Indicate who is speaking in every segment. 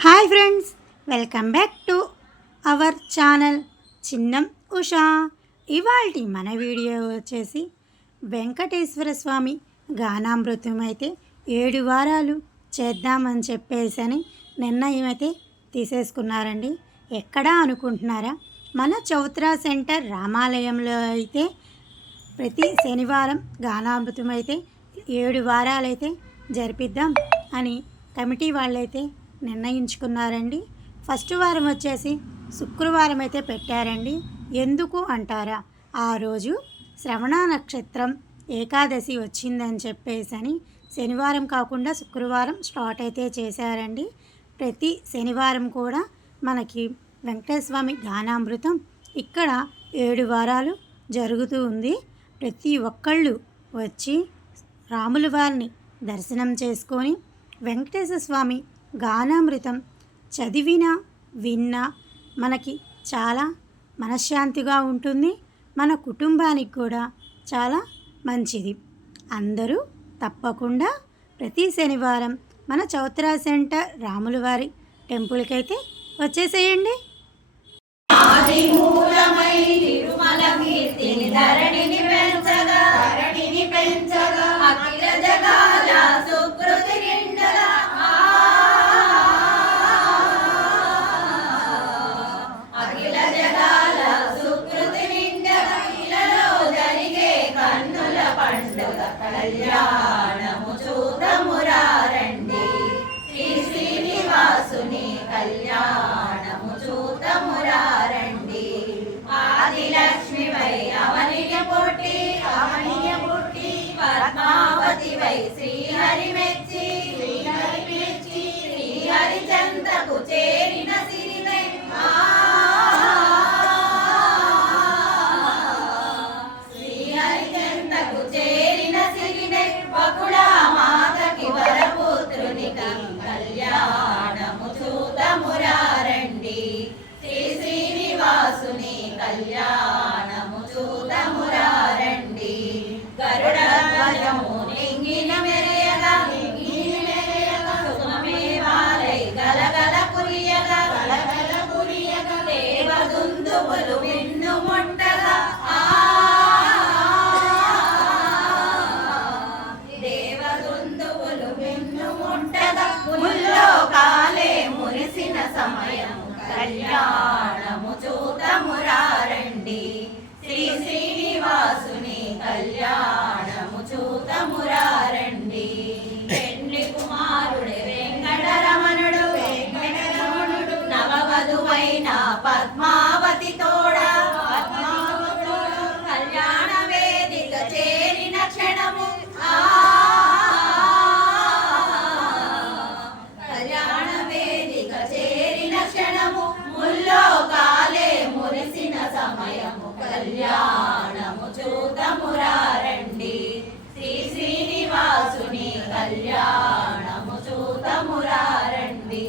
Speaker 1: Hi friends welcome back to our channel Chinnam Usha. ఇవాళ మన video వచ్చేసి వెంకటేశ్వర స్వామి గానామృతం అయితే ఏడు వారాలు చేద్దామని చెప్పేసి నిర్ణయం అయితే తీసేసుకున్నారండి. ఎక్కడా అనుకుంటున్నారా? మన చౌత్రా సెంటర్ రామాలయంలో అయితే ప్రతి శనివారం గానామృతం అయితే ఏడు వారాలైతే జరిపిద్దాం అని కమిటీ వాళ్ళైతే నిర్ణయించుకున్నారండి. ఫస్ట్ వారం వచ్చేసి శుక్రవారం అయితే పెట్టారండి. ఎందుకు అంటారా? ఆ రోజు శ్రవణ నక్షత్రం ఏకాదశి వచ్చిందని చెప్పేసి అని శనివారం కాకుండా శుక్రవారం స్టార్ట్ అయితే చేశారండి. ప్రతి శనివారం కూడా మనకి వెంకటేశ్వర స్వామి గానామృతం ఇక్కడ ఏడు వారాలు జరుగుతూ ఉంది. ప్రతి ఒక్కళ్ళు వచ్చి రాముల వారిని దర్శనం చేసుకొని వెంకటేశ్వర స్వామి గానామృతం చదివినా విన్నా మనకి చాలా మనశ్శాంతిగా ఉంటుంది. మన కుటుంబానికి కూడా చాలా మంచిది. అందరూ తప్పకుండా ప్రతి శనివారం మన చౌత్రా సెంటర్ రాములవారి టెంపుల్కి అయితే వచ్చేసేయండి
Speaker 2: పద్మావతి వై శ్రీనివాసుని కళ్యాణము చూతమురారండి. పెండ్లి కుమారుడే వెంకటరమణుడు వెంకటరమణుడు నవవధువైన పద్మావతి తోడ. పద్మావతి కళ్యాణ వేదిక చేరిన క్షణము. కళ్యాణ వేదిక చేరిన క్షణము. ముల్లో కాలే మురిసిన సమయము. చూతమురారండి శ్రీ శ్రీనివాసుని కళ్యాణము చూతమురారండి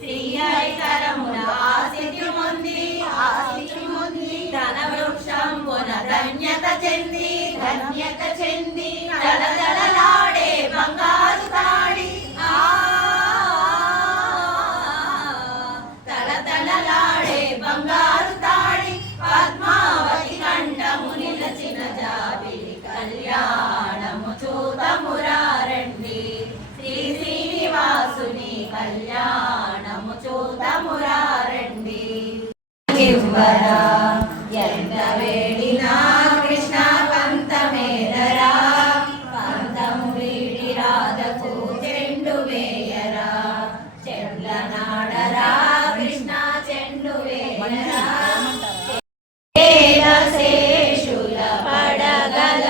Speaker 2: శ్రీ హరికరమున ఆశికి ముంది ధన వృక్షం ధన్యత చెంది ధన్యత చెంది. కింబరా ఎంత వేడినా కృష్ణ పంతమేదరా పంతము వీడి రాధకు చెండు వేయరా. చెండ్ల నాడరా కృష్ణ చెండు వేయరా. శేషుల పడగలమయము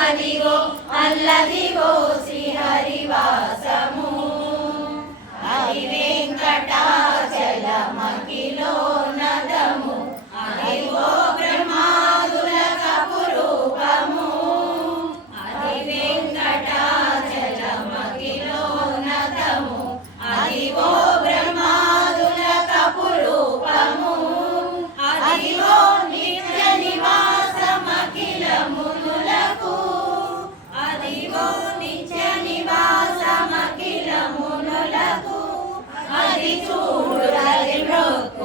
Speaker 2: అదిగో అల్లదిగో శ్రీహరివాసము 여러분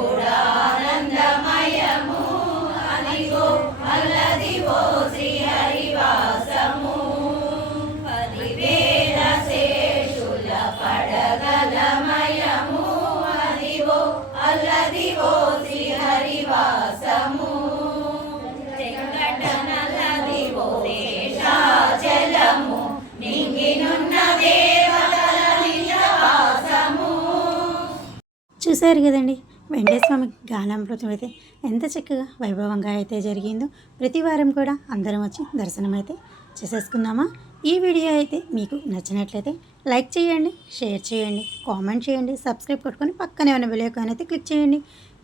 Speaker 1: చూశారు కదండి. వెంకటేశ్వమి గానామృతం అయితే ఎంత చక్కగా వైభవంగా అయితే జరిగిందో ప్రతి వారం కూడా అందరం వచ్చి దర్శనం అయితే చేసేసుకుందామా? ఈ వీడియో అయితే మీకు నచ్చినట్లయితే లైక్ చేయండి షేర్ చేయండి కామెంట్ చేయండి సబ్స్క్రైబ్ కొట్టుకొని పక్కనే ఉన్న బెల్ అయితే క్లిక్ చేయండి.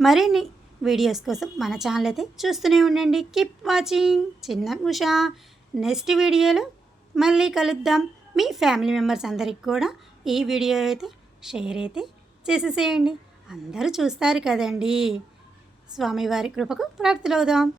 Speaker 1: మరిన్ని వీడియోస్ కోసం మన ఛానల్ అయితే చూస్తూనే ఉండండి. కీప్ వాచింగ్ చిన్న ఉషా. నెక్స్ట్ వీడియోలో మళ్ళీ కలుద్దాం. మీ ఫ్యామిలీ మెంబర్స్ అందరికి కూడా ఈ వీడియో అయితే షేర్ అయితే చేసేసేయండి. అందరూ చూస్తారు కదండి. స్వామివారి కృపకు ప్రార్థులవుదాం